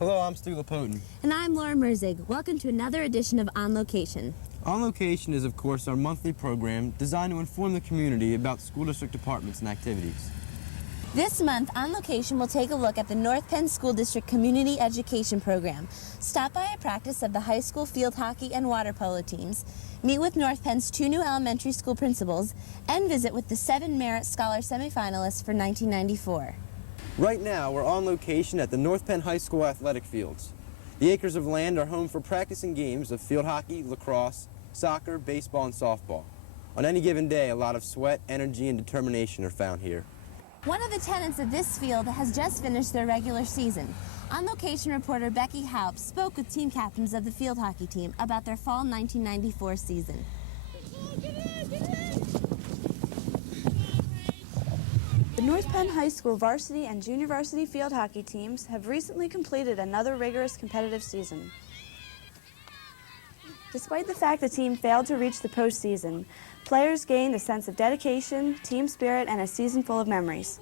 Hello, I'm Stu Lapotin. And I'm Laura Merzig. Welcome to another edition of On Location. On Location is, of course, our monthly program designed to inform the community about school district departments and activities. This month, On Location will take a look at the North Penn School District Community Education Program, stop by a practice of the high school field hockey and water polo teams, meet with North Penn's 2 new elementary school principals, and visit with the 7 Merit Semi-Finalists for 1994. Right now, we're on location at the North Penn High School athletic fields. The acres of land are home for practice and games of field hockey, lacrosse, soccer, baseball, and softball. On any given day, a lot of sweat, energy, and determination are found here. One of the tenants of this field has just finished their regular season. On Location reporter Becky Haupt spoke with team captains of the field hockey team about their fall 1994 season. The North Penn High School varsity and junior varsity field hockey teams have recently completed another rigorous competitive season. Despite the fact the team failed to reach the postseason, players gained a sense of dedication, team spirit, and a season full of memories.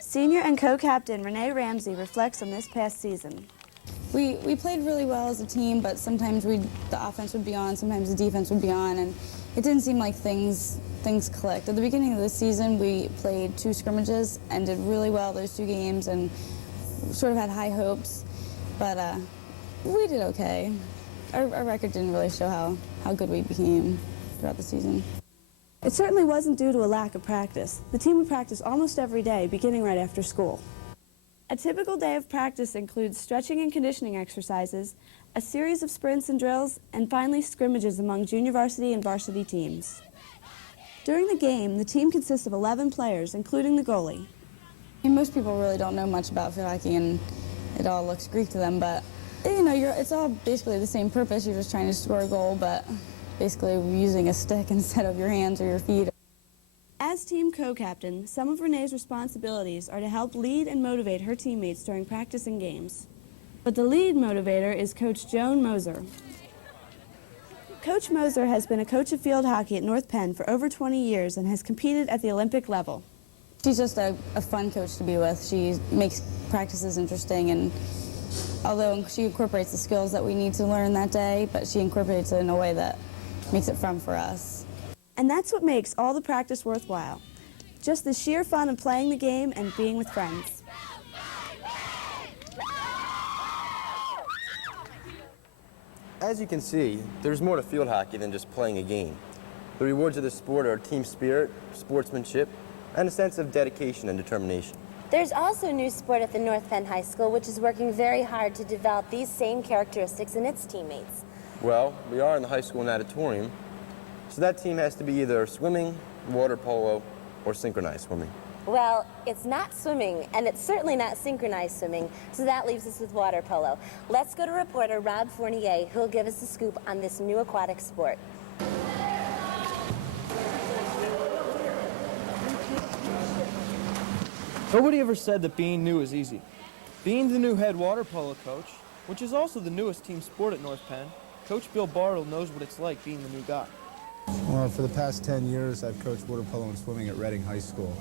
Senior and co-captain Renee Ramsey reflects on this past season. We played really well as a team, but sometimes the offense would be on, sometimes the defense would be on, and it didn't seem like things clicked. At the beginning of the season, we played 2 scrimmages and did really well those 2 games and sort of had high hopes, but we did okay. Our record didn't really show how good we became throughout the season. It certainly wasn't due to a lack of practice. The team would practice almost every day, beginning right after school. A typical day of practice includes stretching and conditioning exercises, a series of sprints and drills, and finally scrimmages among junior varsity and varsity teams. During the game, the team consists of 11 players, including the goalie. Most people really don't know much about field hockey, and it all looks Greek to them, but you know, it's all basically the same purpose. You're just trying to score a goal, but basically using a stick instead of your hands or your feet. As team co-captain, some of Renee's responsibilities are to help lead and motivate her teammates during practice and games. But the lead motivator is Coach Joan Moser. Coach Moser has been a coach of field hockey at North Penn for over 20 years and has competed at the Olympic level. She's just a fun coach to be with. She makes practices interesting, and although she incorporates the skills that we need to learn that day, but she incorporates it in a way that makes it fun for us. And that's what makes all the practice worthwhile. Just the sheer fun of playing the game and being with friends. As you can see, there's more to field hockey than just playing a game. The rewards of the sport are team spirit, sportsmanship, and a sense of dedication and determination. There's also a new sport at the North Penn High School which is working very hard to develop these same characteristics in its teammates. Well, we are in the high school natatorium, so that team has to be either swimming, water polo, or synchronized swimming. Well, it's not swimming, and it's certainly not synchronized swimming, so that leaves us with water polo. Let's go to reporter Rob Fournier, who'll give us the scoop on this new aquatic sport. Nobody ever said that being new is easy. Being the new head water polo coach, which is also the newest team sport at North Penn, Coach Bill Bartle knows what it's like being the new guy. Well, for the past 10 years, I've coached water polo and swimming at Reading High School.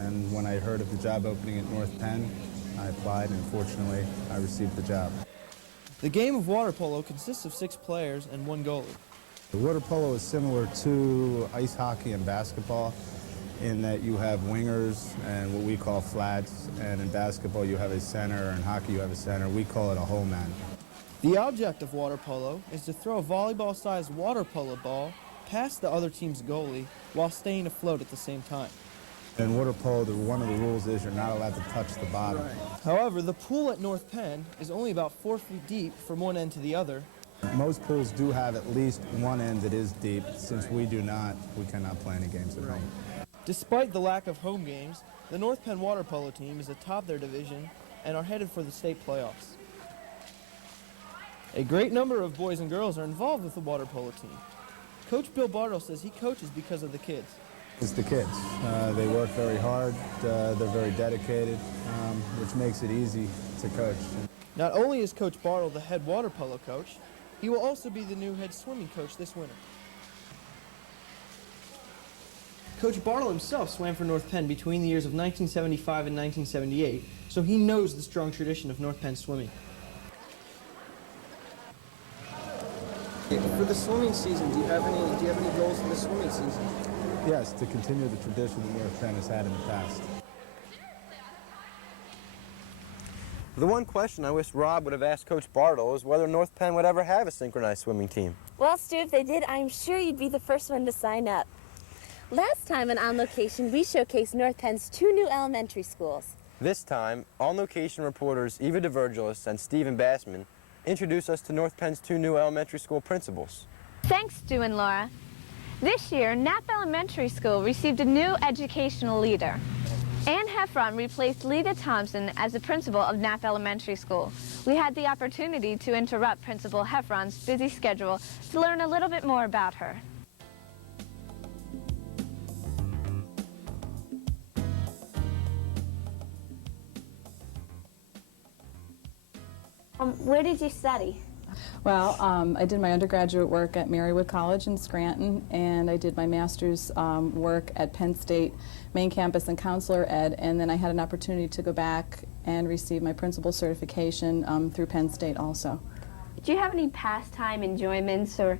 And when I heard of the job opening at North Penn, I applied, and fortunately, I received the job. The game of water polo consists of 6 players and 1 goalie. The water polo is similar to ice hockey and basketball in that you have wingers and what we call flats, and in basketball you have a center, and in hockey you have a center. We call it a hole man. The object of water polo is to throw a volleyball-sized water polo ball past the other team's goalie while staying afloat at the same time. In water polo, one of the rules is you're not allowed to touch the bottom. However, the pool at North Penn is only about 4 feet deep from one end to the other. Most pools do have at least one end that is deep. Since we do not, we cannot play any games at home. Despite the lack of home games, the North Penn water polo team is atop their division and are headed for the state playoffs. A great number of boys and girls are involved with the water polo team. Coach Bill Bartle says he coaches because of the kids. It's the kids. They work very hard, they're very dedicated, which makes it easy to coach. Not only is Coach Bartle the head water polo coach, he will also be the new head swimming coach this winter. Coach Bartle himself swam for North Penn between the years of 1975 and 1978, so he knows the strong tradition of North Penn swimming. For the swimming season, do you have any goals for the swimming season? Yes, to continue the tradition that North Penn has had in the past. The one question I wish Rob would have asked Coach Bartle is whether North Penn would ever have a synchronized swimming team. Well, Stu, if they did, I'm sure you'd be the first one to sign up. Last time On Location, we showcased North Penn's 2 new elementary schools. This time, On Location reporters Eva DeVirgilis and Stephen Bassman introduce us to North Penn's 2 new elementary school principals. Thanks, Stu and Laura. This year, Knapp Elementary School received a new educational leader. Ann Heffron replaced Lita Thompson as the principal of Knapp Elementary School. We had the opportunity to interrupt Principal Heffron's busy schedule to learn a little bit more about her. Where did you study? Well, I did my undergraduate work at Marywood College in Scranton, and I did my master's work at Penn State main campus in counselor ed, and then I had an opportunity to go back and receive my principal certification through Penn State also. Do you have any pastime enjoyments or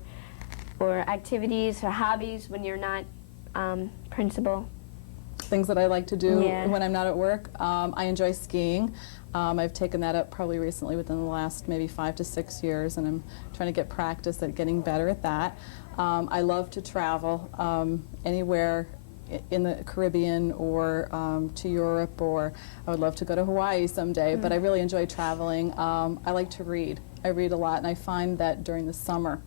activities or hobbies when you're not principal? Things that I like to do Yeah. when I'm not at work. I enjoy skiing. I've taken that up probably recently within the last maybe 5 to 6 years, and I'm trying to get practice at getting better at that. I love to travel anywhere in the Caribbean or to Europe, or I would love to go to Hawaii someday, but I really enjoy traveling. I like to read. I read a lot, and I find that during the summer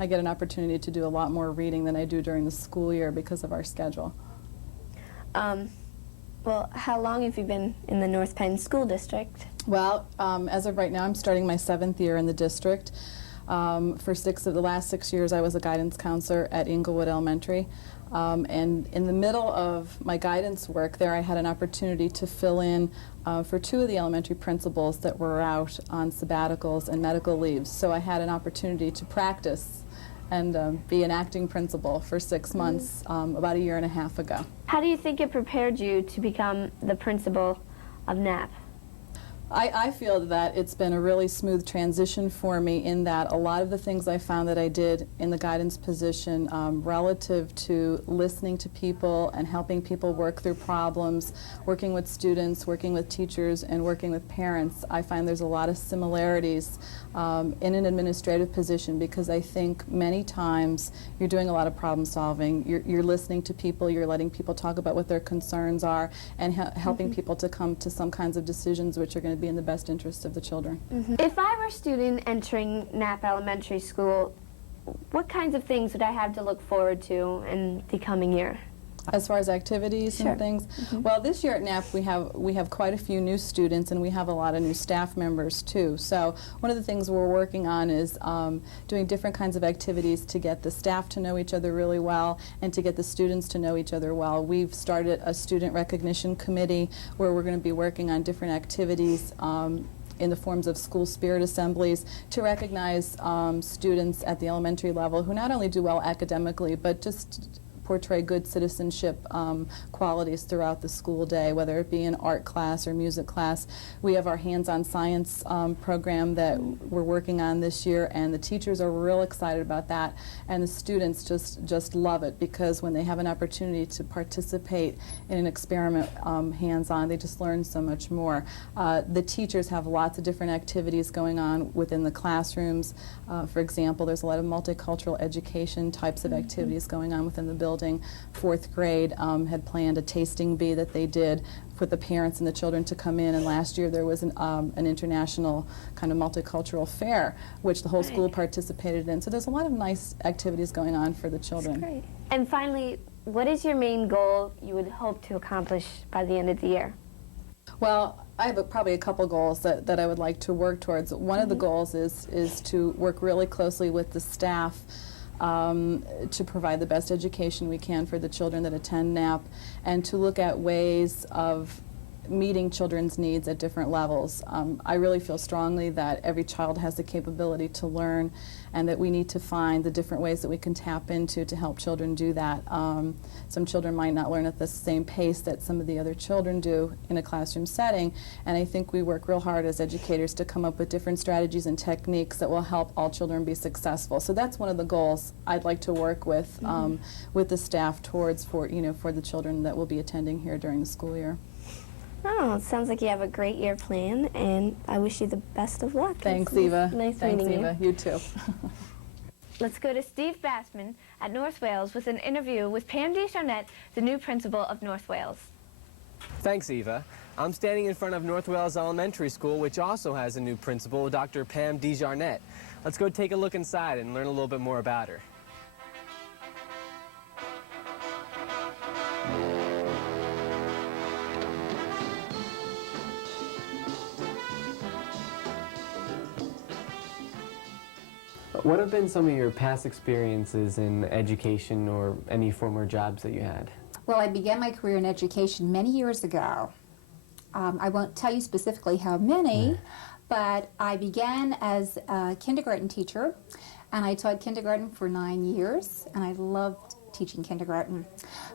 I get an opportunity to do a lot more reading than I do during the school year because of our schedule. Well, how long have you been in the North Penn School District? Well, as of right now, I'm starting my 7th year in the district. For 6 of the last 6 years, I was a guidance counselor at Inglewood Elementary. And in the middle of my guidance work there, I had an opportunity to fill in for 2 of the elementary principals that were out on sabbaticals and medical leaves. So I had an opportunity to practice and be an acting principal for 6 months about a year and a half ago. How do you think it prepared you to become the principal of Knapp? I feel that it's been a really smooth transition for me in that a lot of the things I found that I did in the guidance position relative to listening to people and helping people work through problems, working with students, working with teachers, and working with parents, I find there's a lot of similarities in an administrative position, because I think many times you're doing a lot of problem solving. You're listening to people, you're letting people talk about what their concerns are, and helping people to come to some kinds of decisions which are going to be in the best interest of the children. If I were a student entering Knapp Elementary School, what kinds of things would I have to look forward to in the coming year? As far as activities and things, well, this year at Knapp we have quite a few new students, and we have a lot of new staff members too. So one of the things we're working on is doing different kinds of activities to get the staff to know each other really well and to get the students to know each other well. We've started a student recognition committee where we're going to be working on different activities in the forms of school spirit assemblies to recognize students at the elementary level who not only do well academically but just portray good citizenship qualities throughout the school day, whether it be in art class or music class. We have our hands-on science program that we're working on this year, and the teachers are real excited about that, and the students just love it, because when they have an opportunity to participate in an experiment hands-on, they just learn so much more. The teachers have lots of different activities going on within the classrooms. For example, there's a lot of multicultural education types of activities going on within the building. 4th grade had planned a tasting bee that they did for the parents and the children to come in, and last year there was an international kind of multicultural fair which the whole school participated in. So there's a lot of nice activities going on for the children. That's great. And finally, what is your main goal you would hope to accomplish by the end of the year? Well, I have probably a couple goals that I would like to work towards. One of the goals is to work really closely with the staff to provide the best education we can for the children that attend Knapp, and to look at ways of meeting children's needs at different levels. I really feel strongly that every child has the capability to learn, and that we need to find the different ways that we can tap into to help children do that. Some children might not learn at the same pace that some of the other children do in a classroom setting, and I think we work real hard as educators to come up with different strategies and techniques that will help all children be successful. So that's one of the goals I'd like to work with the staff towards for the children that will be attending here during the school year. Oh, it sounds like you have a great year planned, and I wish you the best of luck. Thanks, It's Eva. Nice Thanks, meeting Eva. you. You too. Let's go to Steve Bassman at North Wales with an interview with Pam DeJarnette, the new principal of North Wales. Thanks, Eva. I'm standing in front of North Wales Elementary School, which also has a new principal, Dr. Pam DeJarnette. Let's go take a look inside and learn a little bit more about her. What have been some of your past experiences in education or any former jobs that you had? Well, I began my career in education many years ago. I won't tell you specifically how many, but I began as a kindergarten teacher, and I taught kindergarten for 9 years, and I loved teaching kindergarten.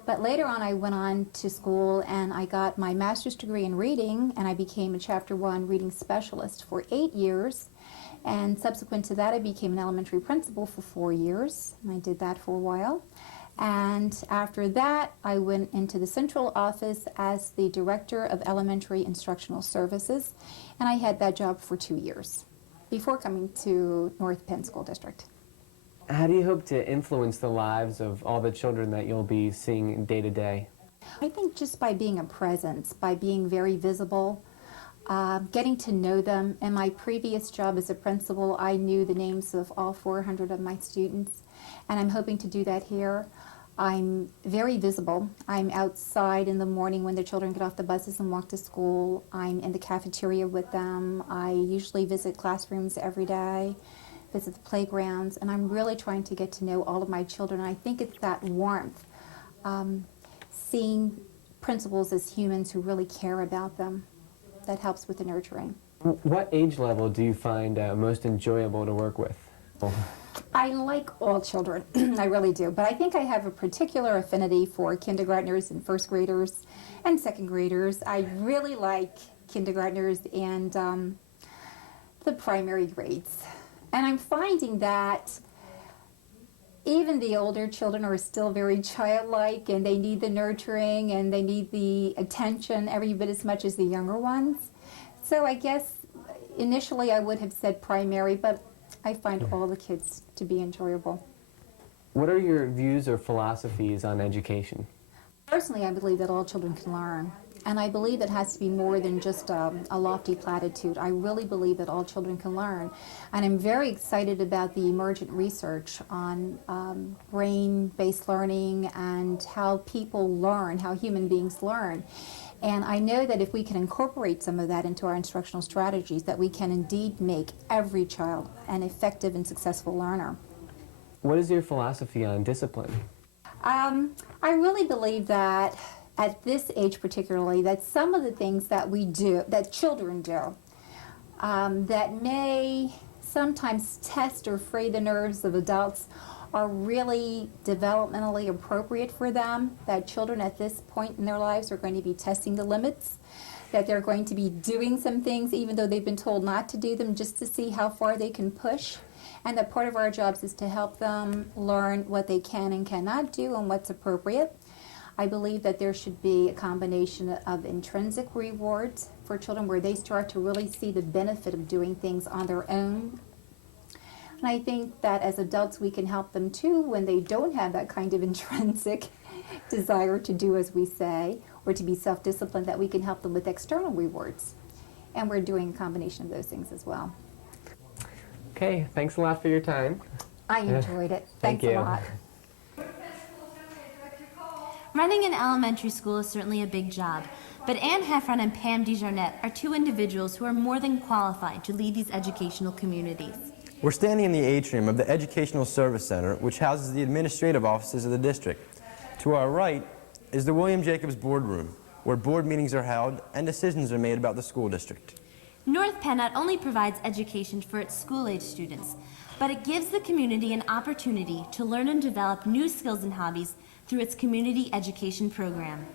But later on, I went on to school, and I got my master's degree in reading, and I became a Chapter 1 reading specialist for 8 years. And subsequent to that, I became an elementary principal for 4 years, and I did that for a while. And after that, I went into the central office as the Director of Elementary Instructional Services, and I had that job for 2 years before coming to North Penn School District. How do you hope to influence the lives of all the children that you'll be seeing day to day? I think just by being a presence, by being very visible, getting to know them. In my previous job as a principal, I knew the names of all 400 of my students, and I'm hoping to do that here. I'm very visible. I'm outside in the morning when the children get off the buses and walk to school. I'm in the cafeteria with them. I usually visit classrooms every day, visit the playgrounds, and I'm really trying to get to know all of my children. I think it's that warmth, seeing principals as humans who really care about them, that helps with the nurturing. What age level do you find most enjoyable to work with? I like all children, I really do, but I think I have a particular affinity for kindergartners and first graders and second graders. I really like kindergartners and the primary grades. And I'm finding that even the older children are still very childlike, and they need the nurturing and they need the attention every bit as much as the younger ones. So I guess initially I would have said primary, but I find all the kids to be enjoyable. What are your views or philosophies on education? Personally, I believe that all children can learn. And I believe it has to be more than just a lofty platitude. I really believe that all children can learn. And I'm very excited about the emergent research on brain-based learning and how people learn, how human beings learn. And I know that if we can incorporate some of that into our instructional strategies, that we can indeed make every child an effective and successful learner. What is your philosophy on discipline? I really believe that at this age particularly, that some of the things that we do, that children do, that may sometimes test or fray the nerves of adults are really developmentally appropriate for them, that children at this point in their lives are going to be testing the limits, that they're going to be doing some things even though they've been told not to do them, just to see how far they can push, and that part of our jobs is to help them learn what they can and cannot do and what's appropriate. I believe that there should be a combination of intrinsic rewards for children where they start to really see the benefit of doing things on their own. And I think that as adults we can help them too when they don't have that kind of intrinsic desire to do as we say, or to be self-disciplined, that we can help them with external rewards. And we're doing a combination of those things as well. Okay, thanks a lot for your time. I enjoyed it. Thank Thanks you. a lot. Running an elementary school is certainly a big job, but Ann Heffron and Pam DeJarnette are two individuals who are more than qualified to lead these educational communities. We're standing in the atrium of the Educational Service Center, which houses the administrative offices of the district. To our right is the William Jacobs Boardroom, where board meetings are held and decisions are made about the school district. North Penn not only provides education for its school-age students, but it gives the community an opportunity to learn and develop new skills and hobbies through its community education program.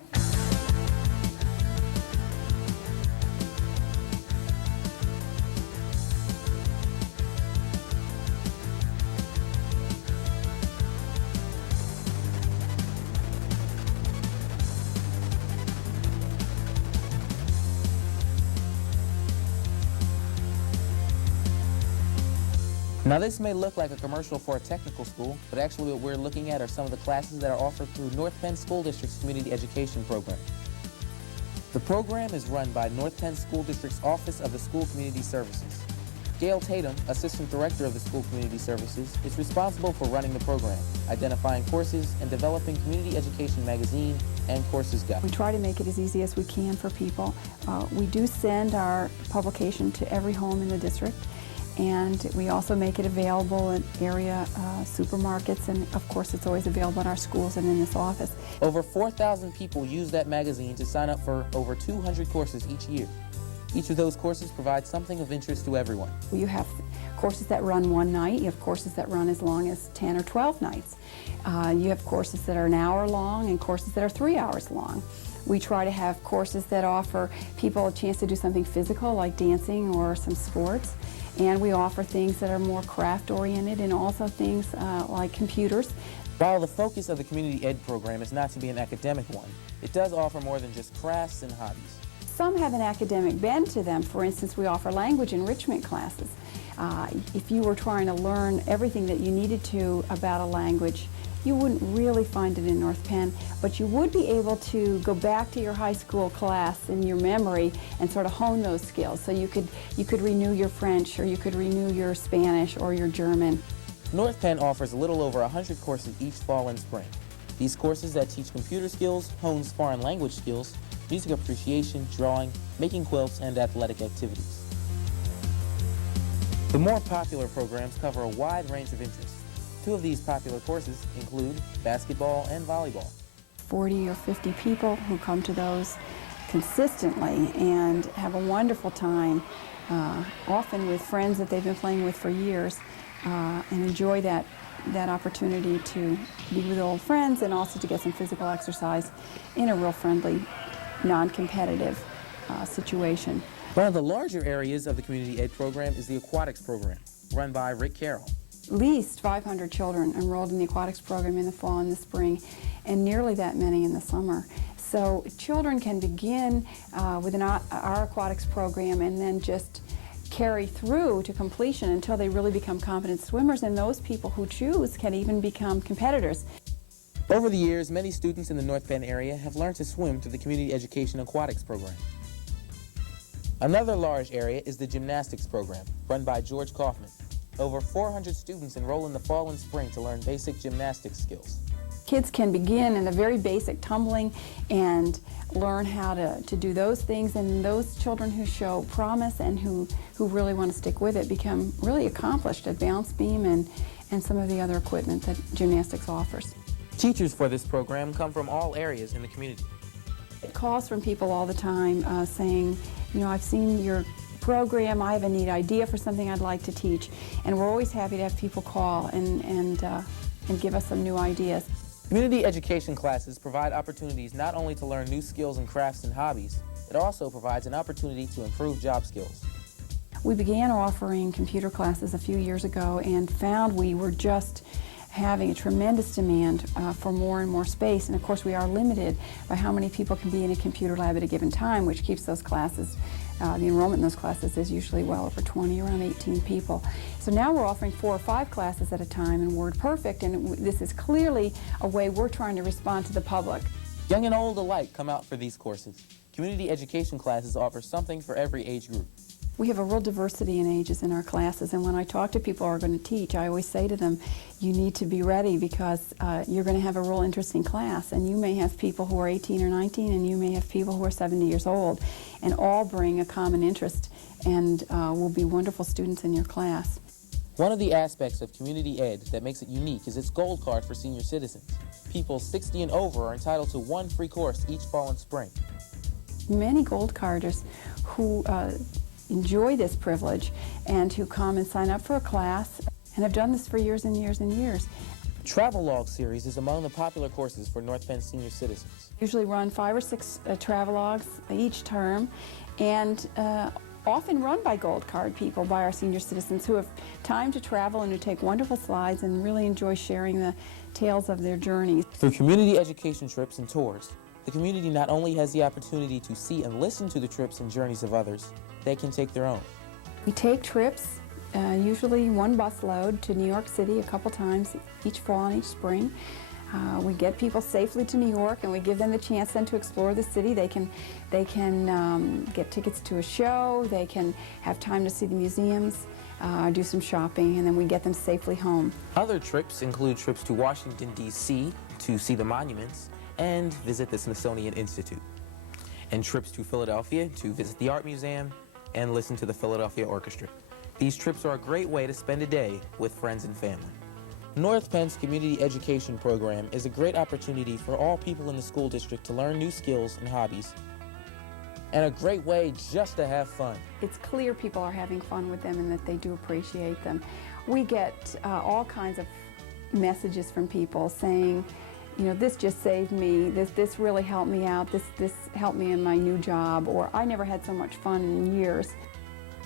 Now this may look like a commercial for a technical school, but actually what we're looking at are some of the classes that are offered through North Penn School District's Community Education Program. The program is run by North Penn School District's Office of the School Community Services. Gail Tatum, Assistant Director of the School Community Services, is responsible for running the program, identifying courses, and developing Community Education Magazine and Courses Guide. We try to make it as easy as we can for people. We do send our publication to every home in the district, and we also make it available at area supermarkets, and of course it's always available in our schools and in this office. Over 4,000 people use that magazine to sign up for over 200 courses each year. Each of those courses provides something of interest to everyone. You have courses that run one night, you have courses that run as long as 10 or 12 nights. You have courses that are an hour long and courses that are 3 hours long. We try to have courses that offer people a chance to do something physical like dancing or some sports. And we offer things that are more craft-oriented and also things like computers. While the focus of the Community Ed program is not to be an academic one, it does offer more than just crafts and hobbies. Some have an academic bend to them. For instance, we offer language enrichment classes. If you were trying to learn everything that you needed to about a language, you wouldn't really find it in North Penn, but you would be able to go back to your high school class in your memory and sort of hone those skills. So you could renew your French, or you could renew your Spanish or your German. North Penn offers a little over 100 courses each fall and spring. These courses that teach computer skills, hones foreign language skills, music appreciation, drawing, making quilts, and athletic activities. The more popular programs cover a wide range of interests. Two of these popular courses include basketball and volleyball. 40 or 50 people who come to those consistently and have a wonderful time, often with friends that they've been playing with for years, and enjoy that opportunity to be with old friends and also to get some physical exercise in a real friendly, non-competitive situation. One of the larger areas of the Community Ed program is the aquatics program, run by Rick Carroll. At least 500 children enrolled in the aquatics program in the fall and the spring, and nearly that many in the summer. So children can begin with our aquatics program and then just carry through to completion until they really become competent swimmers, and those people who choose can even become competitors. Over the years, many students in the North Penn area have learned to swim through the Community Education Aquatics program. Another large area is the gymnastics program, run by George Kaufman. Over 400 students enroll in the fall and spring to learn basic gymnastics skills. Kids can begin in a very basic tumbling and learn how to do those things, and those children who show promise and who really want to stick with it become really accomplished at bounce beam and some of the other equipment that gymnastics offers. Teachers for this program come from all areas in the community. It calls from people all the time saying, you know, I've seen your program, I have a neat idea for something I'd like to teach, and we're always happy to have people call and give us some new ideas. Community education classes provide opportunities not only to learn new skills and crafts and hobbies, it also provides an opportunity to improve job skills. We began offering computer classes a few years ago and found we were just having a tremendous demand for more and more space, and of course we are limited by how many people can be in a computer lab at a given time, which keeps those classes, the enrollment in those classes is usually well over 20, around 18 people. So now we're offering 4 or 5 classes at a time in WordPerfect, and this is clearly a way we're trying to respond to the public. Young and old alike come out for these courses. Community education classes offer something for every age group. We have a real diversity in ages in our classes, and when I talk to people who are going to teach, I always say to them, you need to be ready because you're going to have a real interesting class, and you may have people who are 18 or 19, and you may have people who are 70 years old, and all bring a common interest and will be wonderful students in your class. One of the aspects of Community Ed that makes it unique is its gold card for senior citizens. People 60 and over are entitled to 1 free course each fall and spring. many Gold Carders who enjoy this privilege and who come and sign up for a class and have done this for years and years and years. Travel Log Series is among the popular courses for North Penn senior citizens. Usually run 5 or 6 travelogues each term, and often run by Gold Card people, by our senior citizens who have time to travel and who take wonderful slides and really enjoy sharing the tales of their journeys. Through community education trips and tours, the community not only has the opportunity to see and listen to the trips and journeys of others, they can take their own. We take trips, usually 1 bus load, to New York City a couple times each fall and each spring. We get people safely to New York, and we give them the chance then to explore the city. They can get tickets to a show, they can have time to see the museums, do some shopping, and then we get them safely home. Other trips include trips to Washington, D.C. to see the monuments and visit the Smithsonian Institute, and trips to Philadelphia to visit the Art Museum and listen to the Philadelphia Orchestra. These trips are a great way to spend a day with friends and family. North Penn's Community Education program is a great opportunity for all people in the school district to learn new skills and hobbies, and a great way just to have fun. It's clear people are having fun with them and that they do appreciate them. We get all kinds of messages from people saying, you know, this just saved me, this really helped me out, this helped me in my new job, or I never had so much fun in years.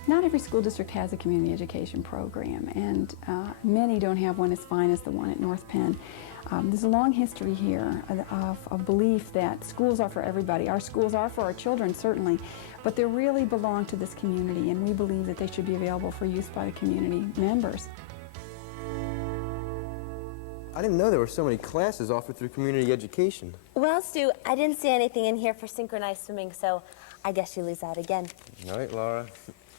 Not every school district has a community education program, and many don't have one as fine as the one at North Penn. There's a long history here of belief that schools are for everybody. Our schools are for our children, certainly, but they really belong to this community, and we believe that they should be available for use by the community members. I didn't know there were so many classes offered through community education. Well, Stu, I didn't see anything in here for synchronized swimming, so I guess you lose out again. All right, Laura.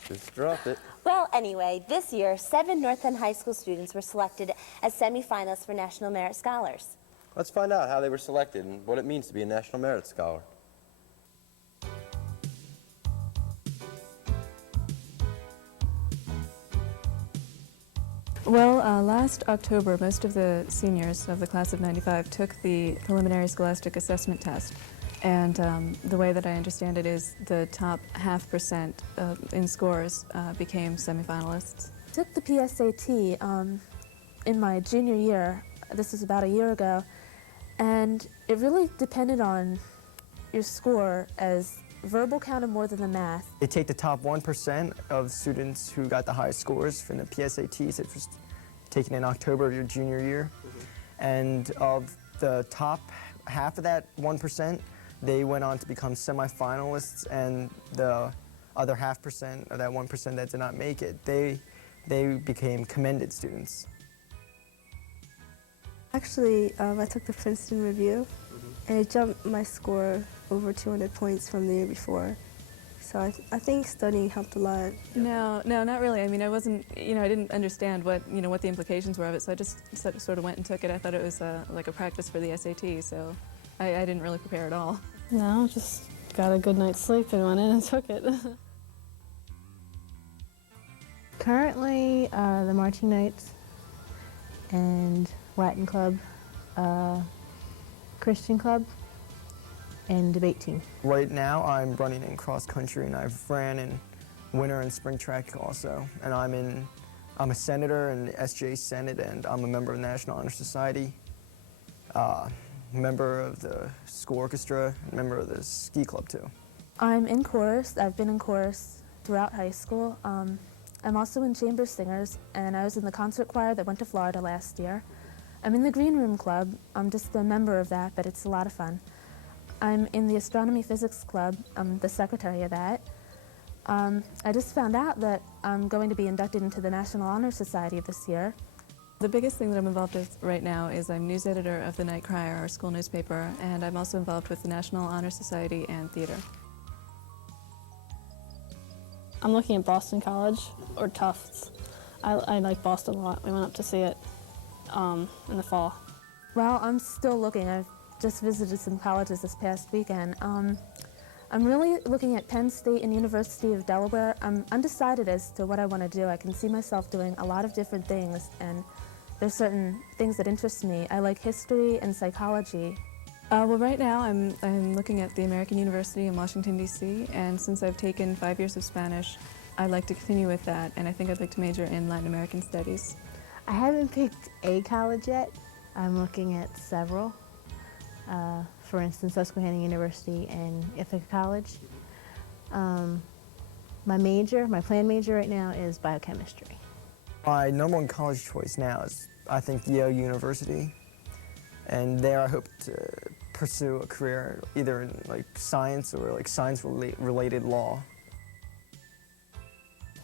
Just dropped it. Well, anyway, this year, 7 North Penn High School students were selected as semi-finalists for National Merit Scholars. Let's find out how they were selected and what it means to be a National Merit Scholar. Well, last October, most of the seniors of the class of '95 took the preliminary scholastic assessment test. And the way that I understand it is the top 0.5% in scores became semifinalists. I took the PSAT in my junior year. This was about a year ago. And it really depended on your score, as verbal counted more than the math. They take the top 1% of students who got the highest scores from the PSATs. It was taken in October of your junior year. And of the top half of that 1%, they went on to become semifinalists, and the other 0.5% of that 1% that did not make it, they became commended students. Actually, I took the Princeton review, and it jumped my score over 200 points from the year before. So I think studying helped a lot. No, not really. I mean, I wasn't, I didn't understand what the implications were of it, so I just sort of went and took it. I thought it was like a practice for the SAT, so I didn't really prepare at all. No, just got a good night's sleep and went in and took it. Currently, the marching knights and Latin club, Christian club, and debate team. Right now, I'm running in cross country, and I've ran in winter and spring track also. And I'm a senator in the SJ Senate, and I'm a member of the National Honor Society, member of the school orchestra, and member of the ski club too. I'm in chorus. I've been in chorus throughout high school. I'm also in chamber singers, and I was in the concert choir that went to Florida last year. I'm in the Green Room Club. I'm just a member of that, but it's a lot of fun. I'm in the Astronomy Physics Club. I'm the secretary of that. I just found out that I'm going to be inducted into the National Honor Society this year. The biggest thing that I'm involved with right now is I'm news editor of the Night Crier, our school newspaper, and I'm also involved with the National Honor Society and theater. I'm looking at Boston College, or Tufts. I like Boston a lot. We went up to see it in the fall. Well, I'm still looking. I've just visited some colleges this past weekend. I'm really looking at Penn State and University of Delaware. I'm undecided as to what I want to do. I can see myself doing a lot of different things, and there's certain things that interest me. I like history and psychology. Well, right now I'm looking at the American University in Washington, D.C., and since I've taken 5 years of Spanish, I'd like to continue with that, and I think I'd like to major in Latin American Studies. I haven't picked a college yet. I'm looking at several. For instance, Susquehanna University and Ithaca College. My planned major right now is biochemistry. My number one college choice now is, I think, Yale University. And there I hope to pursue a career either in like science or like science-related law.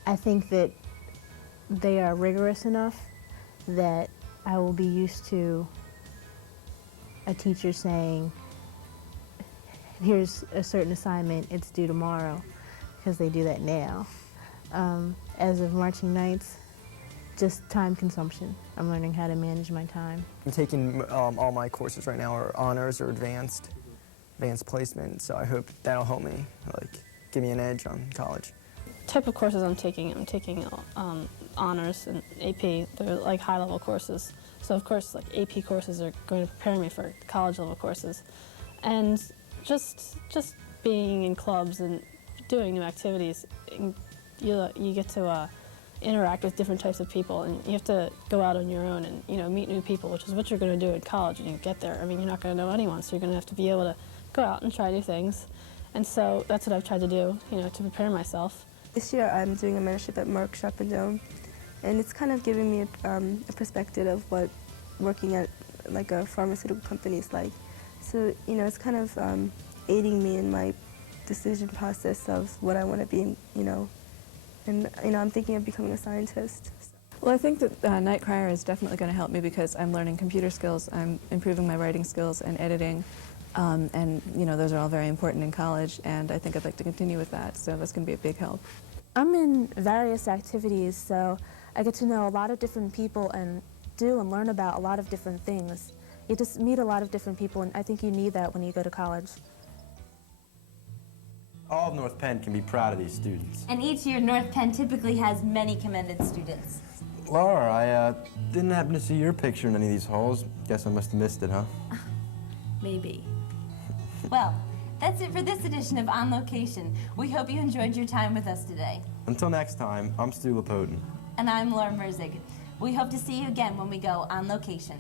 I think that they are rigorous enough that I will be used to a teacher saying, here's a certain assignment, it's due tomorrow, because they do that now. As of marching nights, just time consumption. I'm learning how to manage my time. I'm taking all my courses right now are honors or advanced placement, so I hope that'll help me, like, give me an edge on college. Type of courses I'm taking honors and AP. They're like high-level courses. So of course, like AP courses are going to prepare me for college-level courses, and just being in clubs and doing new activities, you get to interact with different types of people, and you have to go out on your own and meet new people, which is what you're going to do in college when you get there. I mean, you're not going to know anyone, so you're going to have to be able to go out and try new things, and so that's what I've tried to do, to prepare myself. This year I'm doing a mentorship at Merck Sharp & Dohme, and it's kind of giving me a perspective of what working at like a pharmaceutical company is like. So, it's kind of aiding me in my decision process of what I want to be, and I'm thinking of becoming a scientist. Well, I think that Night Crier is definitely going to help me because I'm learning computer skills, I'm improving my writing skills and editing, and those are all very important in college, and I think I'd like to continue with that, so that's going to be a big help. I'm in various activities, so I get to know a lot of different people and do and learn about a lot of different things. You just meet a lot of different people, and I think you need that when you go to college. All of North Penn can be proud of these students. And each year, North Penn typically has many commended students. Laura, I didn't happen to see your picture in any of these halls. Guess I must have missed it, huh? Maybe. Well, that's it for this edition of On Location. We hope you enjoyed your time with us today. Until next time, I'm Stu Lapotin. And I'm Laura Merzig. We hope to see you again when we go On Location.